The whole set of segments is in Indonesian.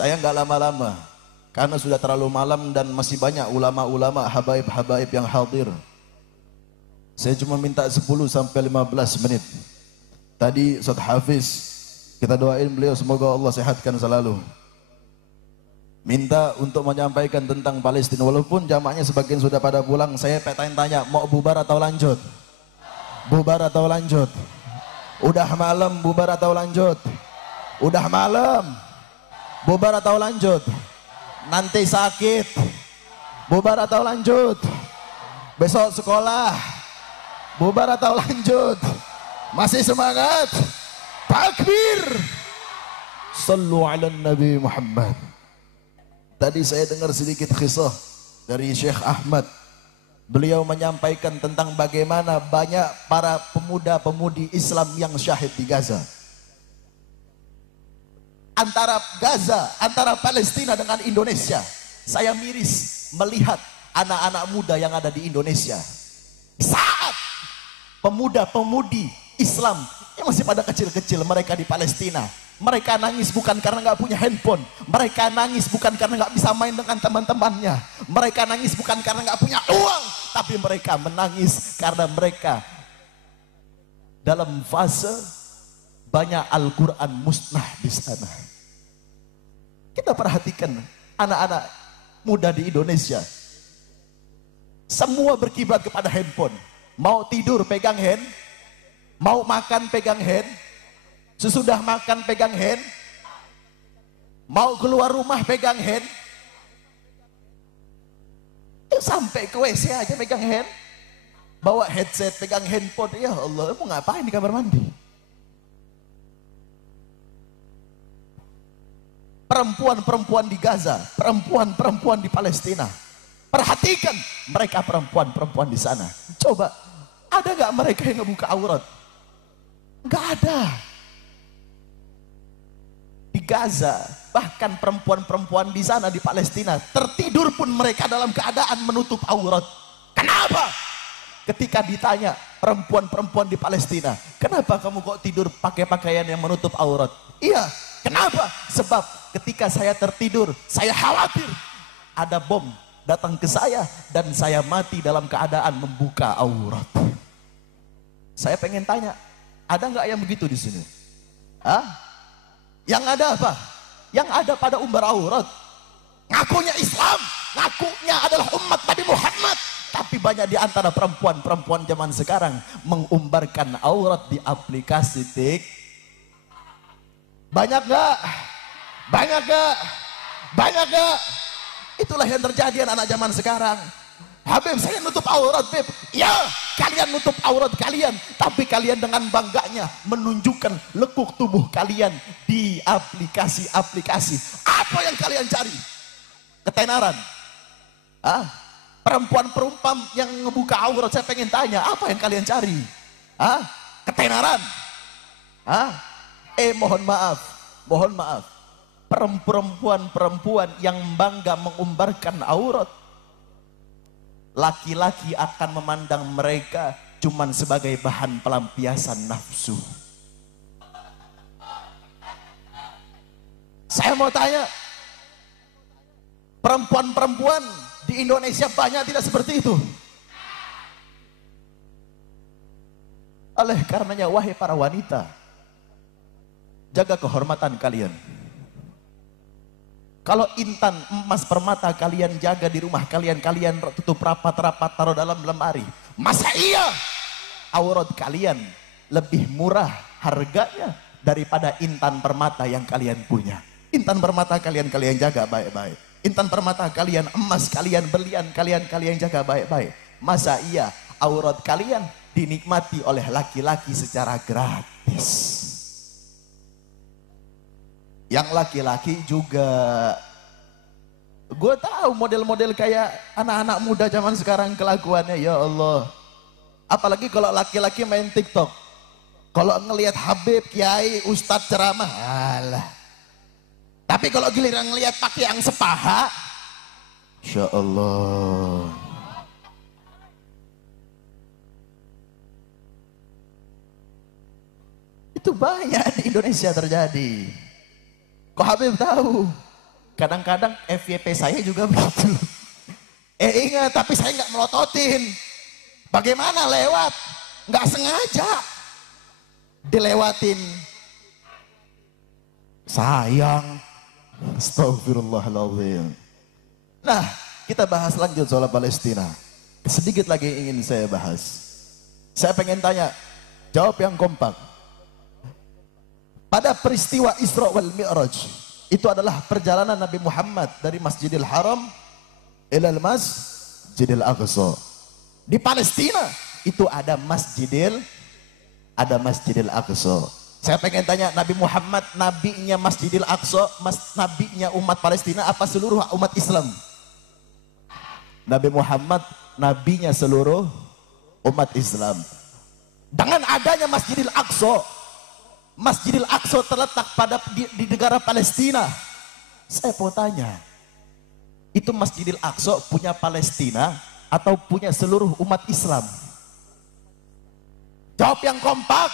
Saya nggak lama-lama, karena sudah terlalu malam dan masih banyak ulama-ulama habaib-habaib yang hadir. Saya cuma minta 10 sampai 15 menit. Tadi Ustaz Hafiz, kita doain beliau semoga Allah sehatkan selalu. Minta untuk menyampaikan tentang Palestina, walaupun jamaahnya sebagian sudah pada pulang. Saya tanya, mau bubar atau lanjut? Bubar atau lanjut? Udah malam, bubar atau lanjut? Udah malam, bubar atau lanjut? Nanti sakit, bubar atau lanjut? Besok sekolah, bubar atau lanjut? Masih semangat? Takbir! Sallu ala Nabi Muhammad. Tadi saya dengar sedikit kisah dari Syekh Ahmad. Beliau menyampaikan tentang bagaimana banyak para pemuda-pemudi Islam yang syahid di Gaza. Antara Palestina dengan Indonesia, saya miris melihat anak-anak muda yang ada di Indonesia. Saat pemuda-pemudi Islam yang masih pada kecil-kecil, mereka di Palestina, mereka nangis bukan karena nggak punya handphone, mereka nangis bukan karena nggak bisa main dengan teman-temannya, mereka nangis bukan karena nggak punya uang, tapi mereka menangis karena mereka dalam fase banyak Al-Quran musnah di sana. Kita perhatikan anak-anak muda di Indonesia, semua berkiblat kepada handphone. Mau tidur pegang hand, mau makan pegang hand, sesudah makan pegang hand, mau keluar rumah pegang hand, sampai ke WC aja pegang hand, bawa headset pegang handphone. Ya Allah, mau ngapain di kamar mandi? Perempuan-perempuan di Gaza, perempuan-perempuan di Palestina, perhatikan mereka perempuan-perempuan di sana. Coba, ada gak mereka yang ngebuka aurat? Gak ada. Di Gaza, bahkan perempuan-perempuan di sana di Palestina, tertidur pun mereka dalam keadaan menutup aurat. Kenapa? Ketika ditanya perempuan-perempuan di Palestina, kenapa kamu kok tidur pakai pakaian yang menutup aurat? Iya, kenapa? Sebab ketika saya tertidur, saya khawatir ada bom datang ke saya dan saya mati dalam keadaan membuka aurat. Saya pengen tanya, ada nggak yang begitu di sini? Hah? Yang ada apa? Yang ada pada umbar aurat. Ngakunya Islam, ngakunya adalah umat Nabi Muhammad, tapi banyak di antara perempuan-perempuan zaman sekarang mengumbarkan aurat di aplikasi tik. Banyak gak? Banyak gak? Banyak gak? Itulah yang terjadi anak zaman sekarang. Habib, saya nutup aurat, Beb. Ya, kalian nutup aurat kalian, tapi kalian dengan bangganya menunjukkan lekuk tubuh kalian di aplikasi-aplikasi. Apa yang kalian cari? Ketenaran? Hah? Perempuan-perempuan yang ngebuka aurat, saya pengen tanya, apa yang kalian cari? Hah? Ketenaran? Hah? Mohon maaf, perempuan-perempuan yang bangga mengumbarkan aurat, laki-laki akan memandang mereka cuman sebagai bahan pelampiasan nafsu. Saya mau tanya, perempuan-perempuan di Indonesia banyak tidak seperti itu? Oleh karenanya, wahai para wanita, jaga kehormatan kalian. Kalau intan emas permata kalian jaga di rumah kalian, kalian tutup rapat-rapat, taruh dalam lemari. Masa iya aurat kalian lebih murah harganya daripada intan permata yang kalian punya? Intan permata kalian jaga baik-baik. Intan permata kalian, emas kalian, berlian kalian jaga baik-baik. Masa iya aurat kalian dinikmati oleh laki-laki secara gratis? Yang laki-laki juga, gue tahu model-model kayak anak-anak muda zaman sekarang kelakuannya, ya Allah. Apalagi kalau laki-laki main TikTok, kalau ngelihat Habib, Kiai, Ustadz ceramah, alah. Tapi kalau giliran ngelihat pakai yang sepaha, Insya Allah. Itu banyak di Indonesia terjadi. Kok Habib tahu? Kadang-kadang FYP saya juga begitu. Ingat, tapi saya nggak melototin. Bagaimana lewat? Nggak sengaja dilewatin. Sayang. Astagfirullahaladzim. Nah, kita bahas lanjut soal Palestina. Sedikit lagi ingin saya bahas. Saya pengen tanya, jawab yang kompak. Pada peristiwa Isra wal Mi'raj, itu adalah perjalanan Nabi Muhammad dari Masjidil Haram ilal Masjidil Aqsa. Di Palestina itu ada Masjidil Aqsa. Saya pengen tanya, Nabi Muhammad nabinya Masjidil Aqsa, nabinya umat Palestina apa seluruh umat Islam? Nabi Muhammad nabinya seluruh umat Islam. Dengan adanya Masjidil Aqsa terletak di negara Palestina. Saya mau tanya, itu Masjidil Aqsa punya Palestina atau punya seluruh umat Islam? Jawab yang kompak.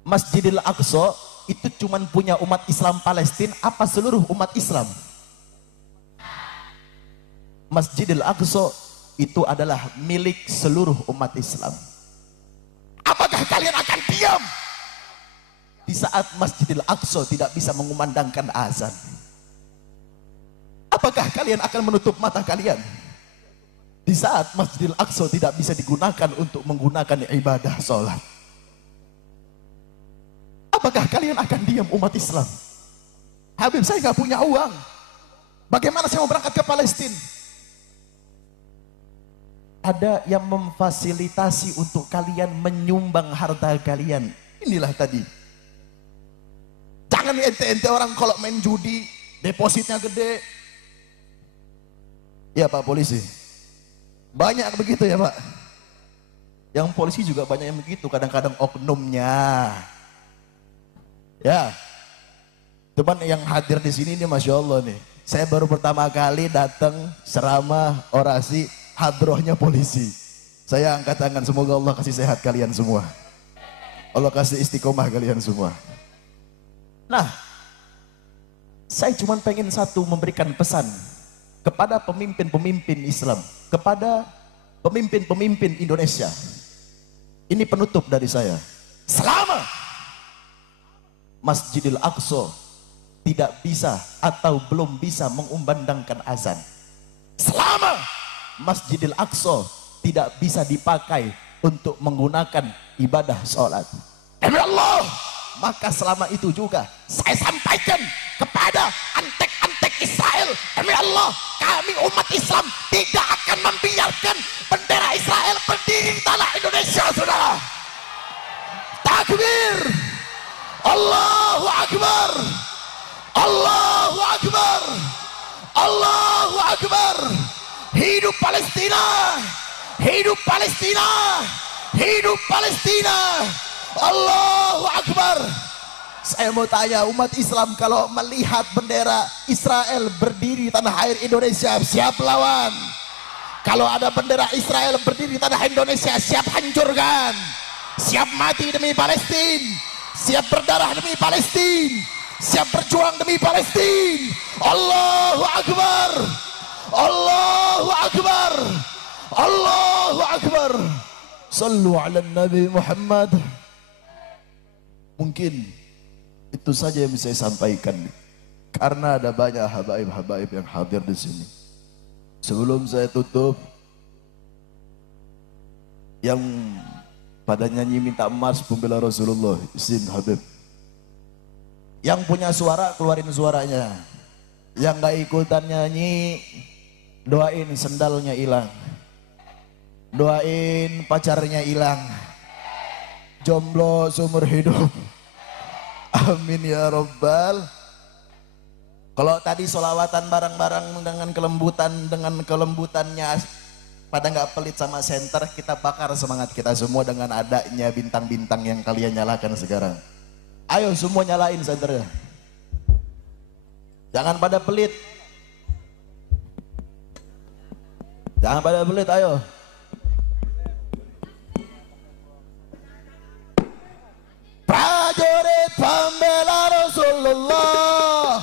Masjidil Aqsa itu cuman punya umat Islam Palestina apa seluruh umat Islam? Masjidil Aqsa itu adalah milik seluruh umat Islam. Apakah kalian akan diam di saat Masjidil Aqsa tidak bisa mengumandangkan azan? Apakah kalian akan menutup mata kalian di saat Masjidil Aqsa tidak bisa digunakan untuk menggunakan ibadah sholat? Apakah kalian akan diam umat Islam? Habib, saya nggak punya uang. Bagaimana saya mau berangkat ke Palestina? Ada yang memfasilitasi untuk kalian menyumbang harta kalian. Inilah tadi. Jangan ente-ente orang kalau main judi, depositnya gede. Ya Pak Polisi. Banyak begitu ya Pak. Yang polisi juga banyak yang begitu. Kadang-kadang oknumnya. Ya, cuman yang hadir di sini ini Masya Allah nih. Saya baru pertama kali datang ceramah orasi hadrohnya polisi. Saya angkat tangan, semoga Allah kasih sehat kalian semua. Allah kasih istiqomah kalian semua. Nah, saya cuma pengen satu, memberikan pesan kepada pemimpin-pemimpin Islam, kepada pemimpin-pemimpin Indonesia. Ini penutup dari saya. Selama Masjidil Aqsa tidak bisa atau belum bisa mengumandangkan azan, selama Masjidil Aqsa tidak bisa dipakai untuk menggunakan ibadah sholat, demi Allah, maka selama itu juga saya sampaikan kepada antek-antek Israel, demi Allah, kami umat Islam tidak akan membiarkan bendera Israel berdiri di tanah Indonesia, saudara. Takbir, Allahu Akbar, Allahu Akbar, Allahu Akbar. Hidup Palestina, hidup Palestina, hidup Palestina, Allahu Akbar. Saya mau tanya umat Islam, kalau melihat bendera Israel berdiri di tanah air Indonesia, siap lawan? Kalau ada bendera Israel berdiri di tanah Indonesia, siap hancurkan? Siap mati demi Palestina? Siap berdarah demi Palestina, siap berjuang demi Palestina. Allahu Akbar, Allahu Akbar, Allahu Akbar. Sallu ala Nabi Muhammad. Mungkin itu saja yang bisa saya sampaikan, karena ada banyak habaib-habaib yang hadir di sini. Sebelum saya tutup, yang pada nyanyi minta emas pembela Rasulullah, izin Habib. Yang punya suara keluarin suaranya. Yang gak ikutan nyanyi, doain sendalnya hilang, doain pacarnya hilang, jomblo seumur hidup. Amin ya Rabbal. Kalau tadi solawatan bareng-bareng dengan kelembutannya, pada nggak pelit sama senter, kita bakar semangat kita semua dengan adanya bintang-bintang yang kalian nyalakan sekarang. Ayo semua nyalain senternya. Jangan pada pelit. Jangan pada pelit, ayo. Prajurit pembela Rasulullah,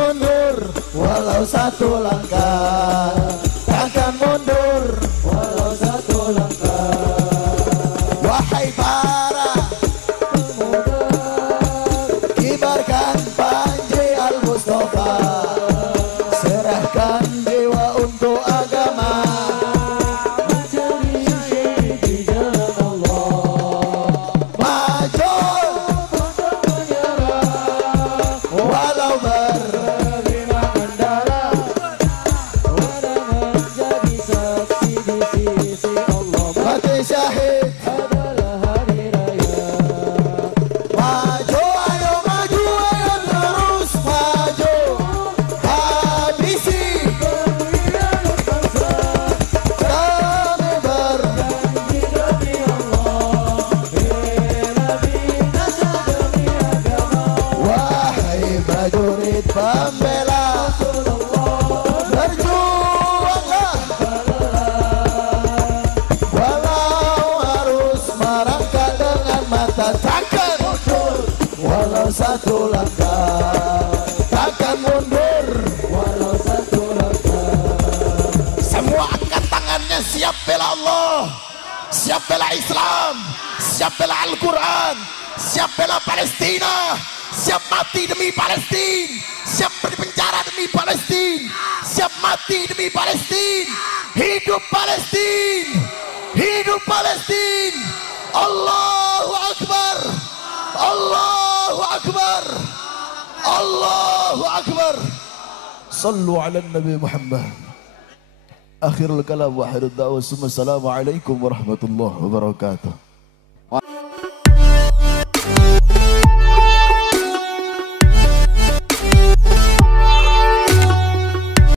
mundur walau satu langkah, takkan mundur walau satu langkah. Wahai para pemuda, kibarkan panji Al-Mustafa, serahkan jiwa untuk agama, mencari syahid di jalan Allah. Maju untuk menyerah walau berlima kendara, pada menjadi saksi di sisi Allah. Mati syahid adalah hari raya. Maju, ayo maju, ayo terus maju, habisi kemuliaan bangsa. Kami berjanji demi Allah, bela bintasa demi agama. Wahai prajurit pembela Rasulullah, berjuanglah walau harus merangkak dengan mata. Takkan mundur walau satu langkah, takkan mundur walau satu langkah. Semua angkat tangannya, siap bela Allah, siap bela Islam, siap bela Al-Quran, siap bela Palestina, siap mati demi Palestina, siap berpenjara demi Palestina, siap mati demi Palestina. Hidup Palestina, hidup Palestina. Allahu Akbar, Allahu Akbar, Allahu Akbar. Sallu ala Nabi Muhammad. Akhirul kalam wa akhirud da'wah. Assalamualaikum warahmatullahi wabarakatuh.